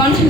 కొంచెం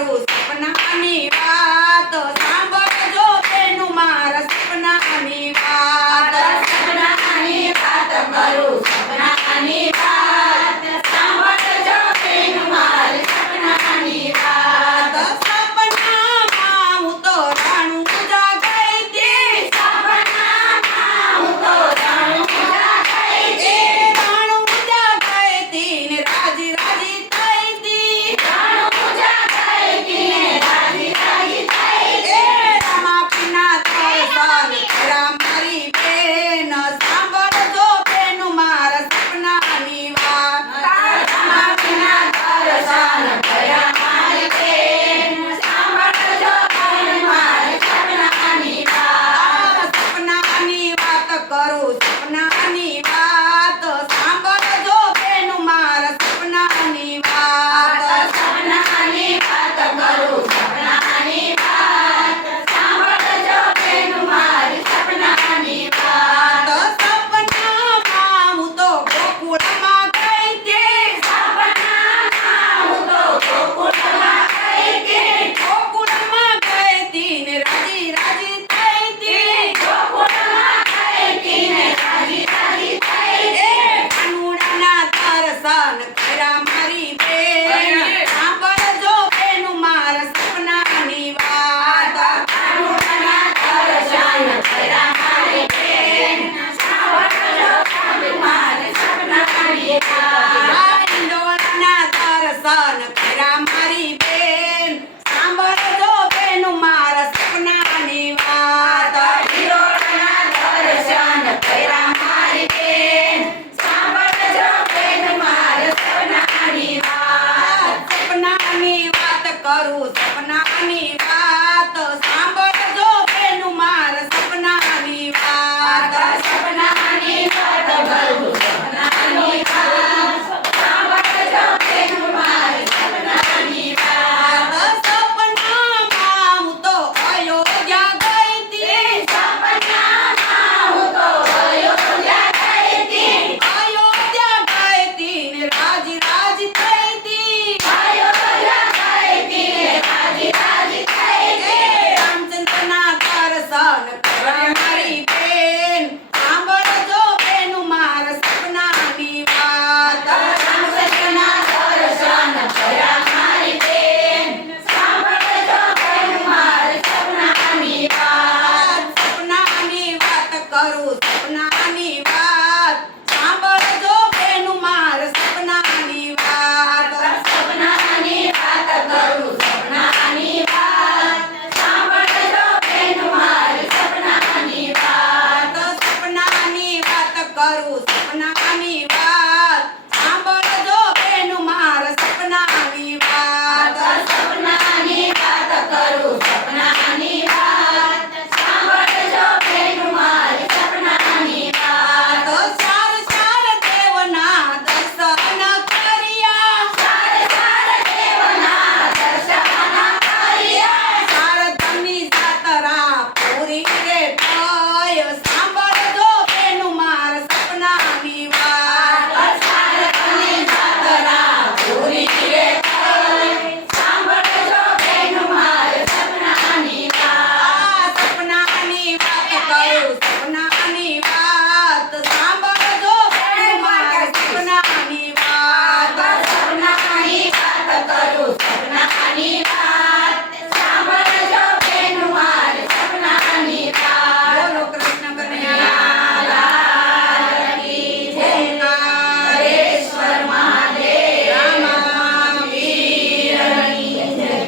Caruso.